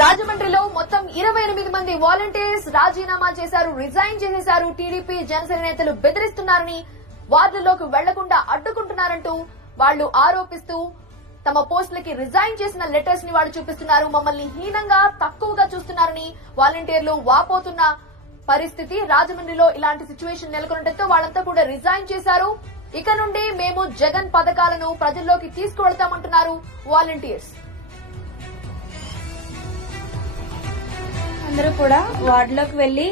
రాజమండ్రిలో మొత్తం 28 మంది వాలంటీర్స్ రాజీనామా చేశారు, రిజైన్ చేసేశారు. టీడీపీ జనసేన నేతలు బెదిరిస్తున్నారని, వార్డుల్లోకి వెళ్లకుండా అడ్డుకుంటున్నారంటూ వాళ్లు ఆరోపిస్తూ తమ పోస్టులకి రిజైన్ చేసిన లెటర్స్ ని వాళ్లు చూపిస్తున్నారు. మమ్మల్ని హీనంగా తక్కువగా చూస్తున్నారని వాలంటీర్లు వాపోతున్న పరిస్థితి. రాజమండ్రిలో ఇలాంటి సిచ్యువేషన్ నెలకొనడంతో వాళ్ళంతా కూడా రిజైన్ చేశారు. ఇక నుండి మేము జగన్ పథకాలను ప్రజల్లోకి తీసుకువెళ్తామంటున్నారు వాలంటీర్స్. అందరూ కూడా వార్డులోకి వెళ్లి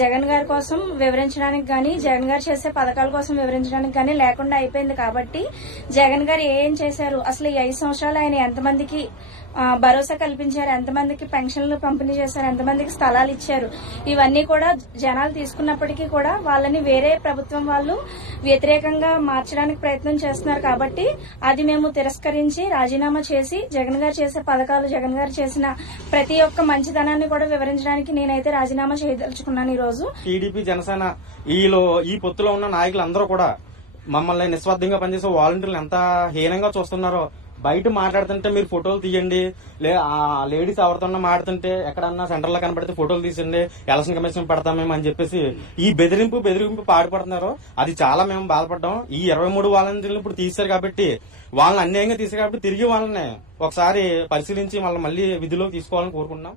జగన్ గారి కోసం వివరించడానికి గానీ, జగన్ గారు చేసే పథకాల కోసం వివరించడానికి గానీ లేకుండా అయిపోయింది. కాబట్టి జగన్ గారు ఏం చేశారు, అసలు ఈ 5 సంవత్సరాలు ఆయన ఎంతమందికి భరోసా కల్పించారు, ఎంతమందికి పెన్షన్లు పంపిణీ చేశారు, ఎంతమందికి స్థలాలు ఇచ్చారు, ఇవన్నీ కూడా జనాలు తీసుకున్నప్పటికీ కూడా వాళ్ళని వేరే ప్రభుత్వం వాళ్ళు వ్యతిరేకంగా మార్చడానికి ప్రయత్నం చేస్తున్నారు. కాబట్టి అది మేము తిరస్కరించి రాజీనామా చేసి జగన్ గారు చేసే పథకాలు, జగన్ గారు చేసిన ప్రతి ఒక్క మంచితనాన్ని కూడా వివరించడానికి నేనైతే రాజీనామా చేయదలుచుకున్నాను. ఈ రోజు టీడీపీ జనసేన ఈ పొత్తులో ఉన్న నాయకులందరూ కూడా మమ్మల్ని నిస్వార్థంగా పనిచేసే వాలంటీర్లు ఎంత హీనంగా చూస్తున్నారో, బయట మాట్లాడుతుంటే మీరు ఫోటోలు తీయండి, లేడీస్ ఎవరితో మాట్లాడుతుంటే ఎక్కడన్నా సెంటర్ లో కనబడితే ఫోటోలు తీసండి, ఎలక్షన్ కమిషన్ పెడతాం మేము అని చెప్పేసి ఈ బెదిరింపు పాడుపడుతున్నారు. అది చాలా మేము బాధపడ్డాం. ఈ 23 వాలంటీర్లు ఇప్పుడు తీశారు కాబట్టి, వాళ్ళని అన్యాయంగా తీశారు కాబట్టి తిరిగి వాళ్ళని ఒకసారి పరిశీలించి మళ్ళీ విధిలోకి తీసుకోవాలని కోరుకుంటున్నాం.